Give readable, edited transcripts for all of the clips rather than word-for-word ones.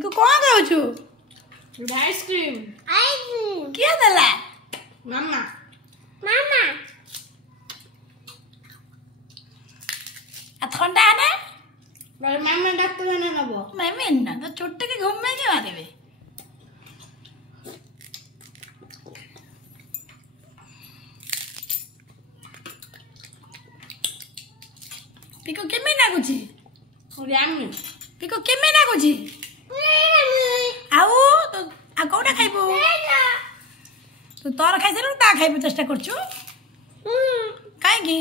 pico कौन खाऊ ice cream किया देला मामा मामा ठंडा है ना मामा डॉक्टर ने नबो मैं ना तो छोटे के घूम में के मारे में पिको केमे ना गुची यामी पिको केमे ना गुची आउ तो आ कोडा खाइबो तो तोर खाइ सर ता खाइबो चेष्टा करछु काहे की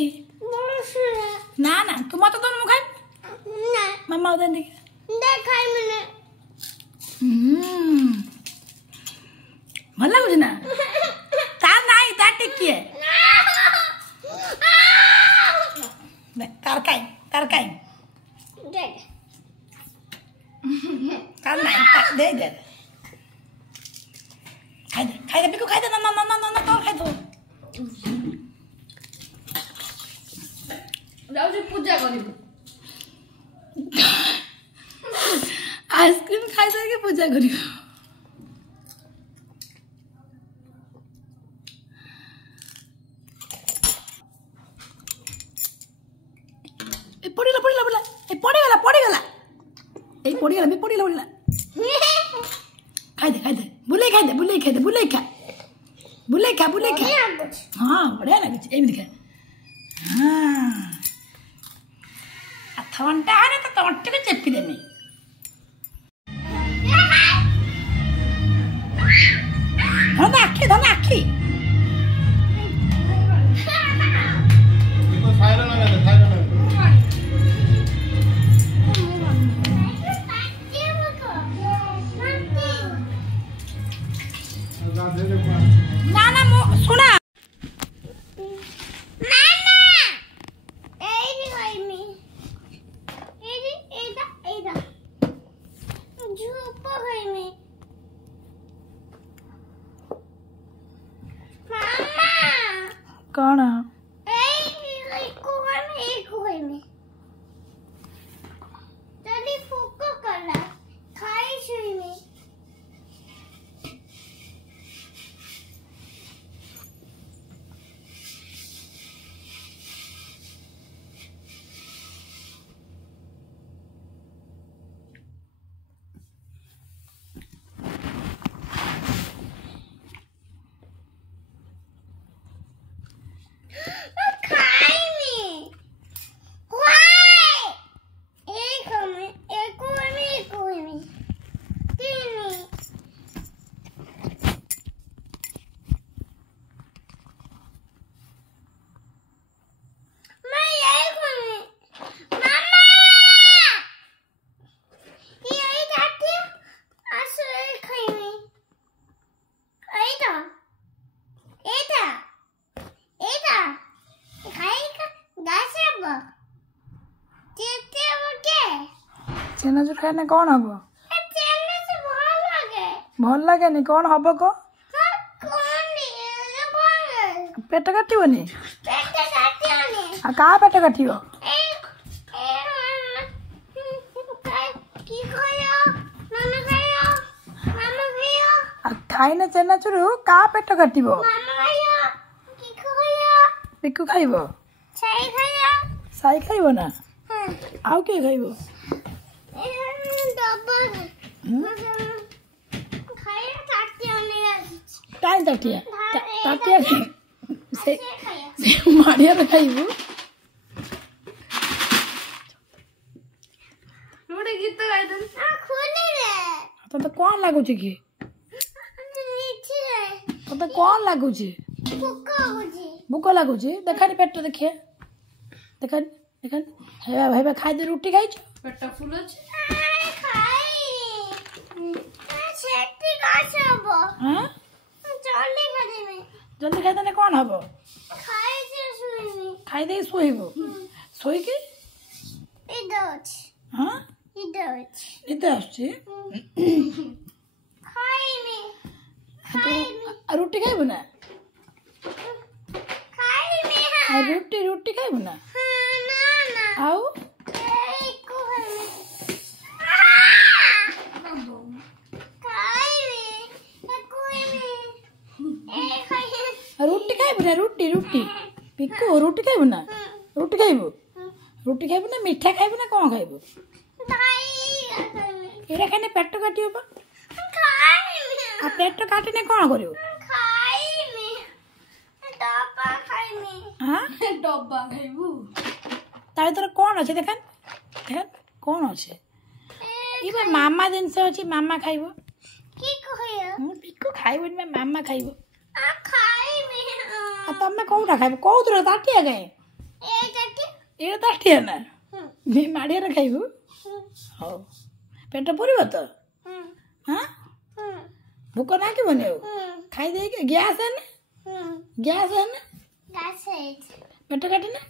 ना ना तू मत दोन मुखाइ ना मम्मा उधर देख खाई मैंने भल लागुछ ना तार नाही तार टिकी है तार काई तार नाही दे दे खाई दे पिको खाई दे ना ना ना ना ना तोर खाई दो जाऊ जे पूजा करिबो आइसक्रीम खाई दे के पूजा करियो ए पड़ीला ए पड़ीला खाई दे बुले खा हाँ बढ़िया लगे एम देखा हाँ ठंडा है ना तो तंटे को चेपी देनी धना आखी ना ना सुना कौन चेनाचुर खाने कौन हम भल लगे नी कौन हम को पेट काटनी क्या पेट काट खाई ना चेनाचुर क्या पेट काट पिकु खाइब साई खाइब ना आउ किए खाइब टाइम ताटिया से मारिया खाइबू रोडे गीत गाइ दन खोली रे तो कौन लागू कि तो कौन लागू भूक लागू देखानी पेट देखिए देखानी खाई दे रुटी खाई पेट फुल अछि जल्दी खाई देने कौन हम खाई दे शोब शोक हाँ निद रुटी खाइबू ना रुटी खाइबू ना आउ रुटी खाइबु ना रुटी खाइबु ना मिठा खाइबु ना कौन खाइबु एरा खाने पेट काटियो पा आ पेट काटिने कौन करियो हां डब्बा खाइबू तारे तोर कौन अच्छे देखन देखन कौन अच्छे इबा मामा जिनस अछि मामा खाइबो बिको खाइबो में मामा खाइबो आ तमे कोउटा खाइबो कोउतर ताटिया गए ए ताटिया ना मी माडिया रे खाइबो हो पेट पुरिबो तो हां भूख ना के बने खाई दे के गैस है ना पेट काटे ना